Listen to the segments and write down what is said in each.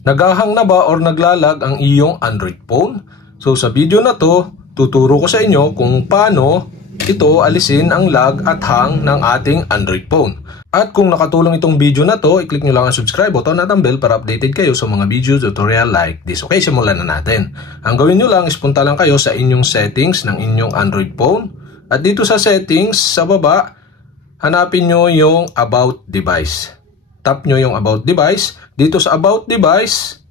Nagahang na ba or naglalag ang iyong Android phone? So sa video na to, tuturo ko sa inyo kung paano ito alisin ang lag at hang ng ating Android phone. At kung nakatulong itong video na to, i-click nyo lang ang subscribe button at ang bell para updated kayo sa mga video tutorial like this. Okay, simulan na natin. Ang gawin nyo lang is punta lang kayo sa inyong settings ng inyong Android phone. At dito sa settings, sa baba, hanapin nyo yung About Device. Tap nyo yung About Device. Dito sa About Device,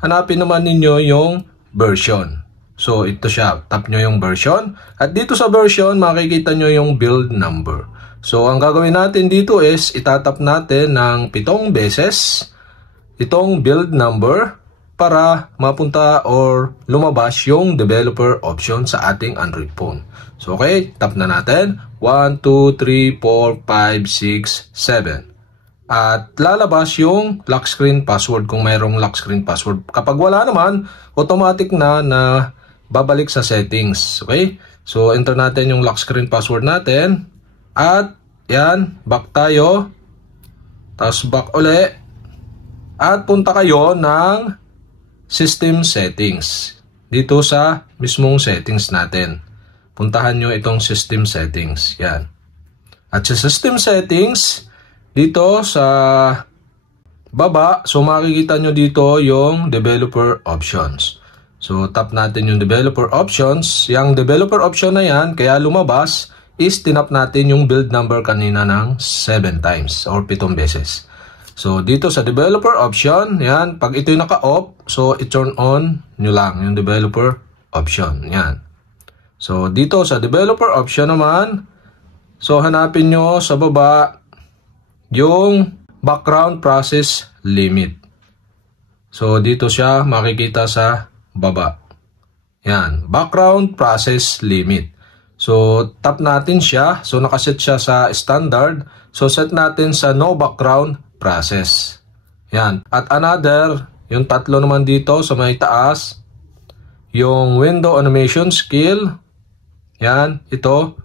hanapin naman ninyo yung version. So, ito siya. Tap nyo yung version. At dito sa version, makikita nyo yung build number. So, ang gagawin natin dito is, itatap natin ng 7 beses itong build number para mapunta or lumabas yung developer option sa ating Android phone. So, okay. Tap na natin. 1, 2, 3, 4, 5, 6, 7. At lalabas yung lock screen password kung mayroong lock screen password. Kapag wala naman, automatic na babalik sa settings. Okay? So, enter natin yung lock screen password natin. At, yan, back tayo. Tapos back uli. At punta kayo ng system settings. Dito sa mismong settings natin. Puntahan nyo itong system settings. Yan. At sa system settings, dito sa baba, so makikita nyo dito yung developer options. So tap natin yung developer options. Yung developer option na yan, kaya lumabas, is tinap natin yung build number kanina ng 7 times or 7 beses. So dito sa developer option, yan, pag ito yung naka-off, so i-turn on nyo lang yung developer option. Yan. So dito sa developer option naman, so hanapin nyo sa baba yung background process limit. So, dito siya makikita sa baba. Yan, background process limit. So, tap natin siya. So, nakaset siya sa standard. So, set natin sa no background process. Yan. At another, yung tatlo naman dito sa may taas, yung window animation skill. Yan, ito.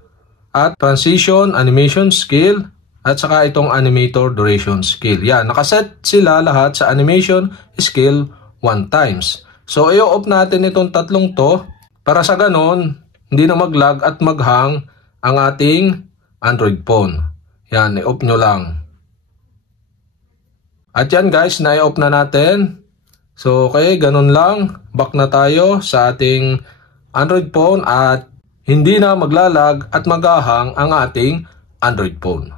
At transition animation skill. At saka itong animator duration skill. Yan, nakaset sila lahat sa animation skill 1 times. So, i-off natin itong tatlong to para sa ganon, hindi na mag-lag at mag-hang ang ating Android phone. Yan, i-off nyo lang. At yan guys, na-i-off na natin. So, okay, ganon lang. Back na tayo sa ating Android phone at hindi na maglalag at mag-hang ang ating Android phone.